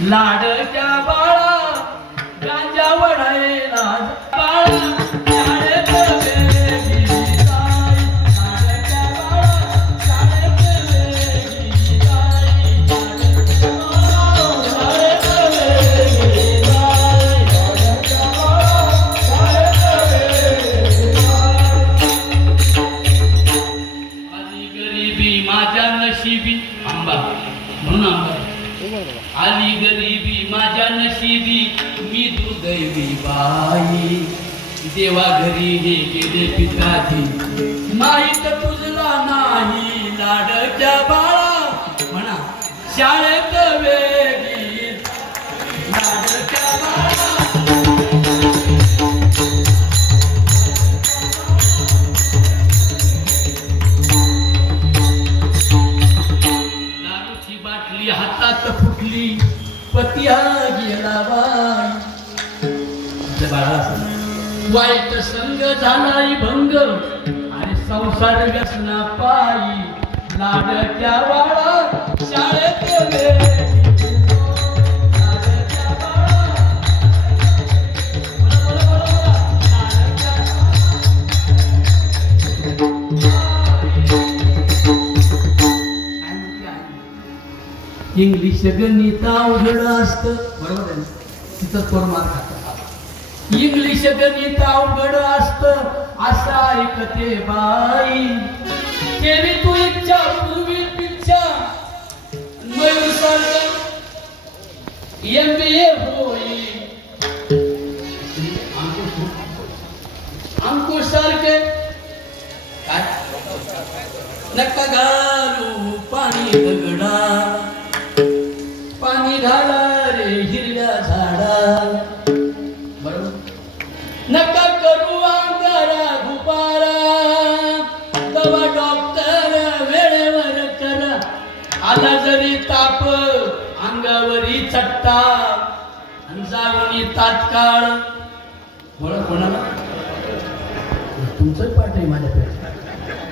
लाडक्या बाळा गांजा वडायला बाळा बाळा माझ्या नशिबी. आंबा. म्हणून आंबा. आली गरिबी माझ्या नशिबी मी दुर्दैवी बाई. देवा घरी हे गेले पिताजी. माहीत तुझला नाही लाडक्या बाळा पतिया गेला बाई. म्हणजे वाईट संग झालाय भंग आणि संसार व्यसना पायी लाडक्या बाळा शाळेत इंग्लिश गणित अवघड असत. बरोबर आहे तिथं थोडं मार इंग्लिश गणित अवघड असत. असं ऐकते बाई. केली तू इच्छा पूर्वी पिच्छा मयूर सारखं एम बी ए होई अंकुश सारखे काय? नका घालू पाणी दगडा. आला जरी ताप अंगावरी चट्टा आणि जावणी तात्काळ. बोला कोणाला? तुमचं पाठ आहे माझ्यापेक्षा.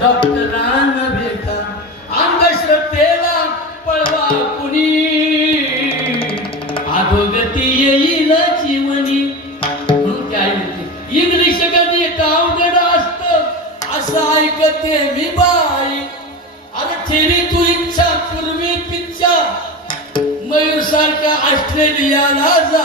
डॉक्टरांना भेटा अंधश्रद्धेला पळवा कुणी. अधोगती येईल जीवनी. म्हणून काय म्हणते इंग्लिश गणित अवघड असत असं ऐकते मी बाई. अरे ठेवी तू इच्छा पूर्वी पिक्चर मयूर सारखा ऑस्ट्रेलियाला जा.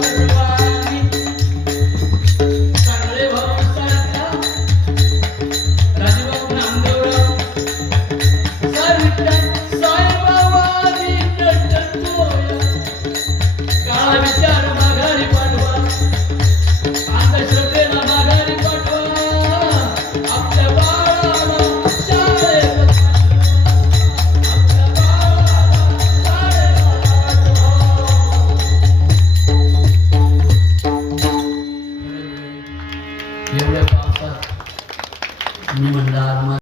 Bye. mình là mà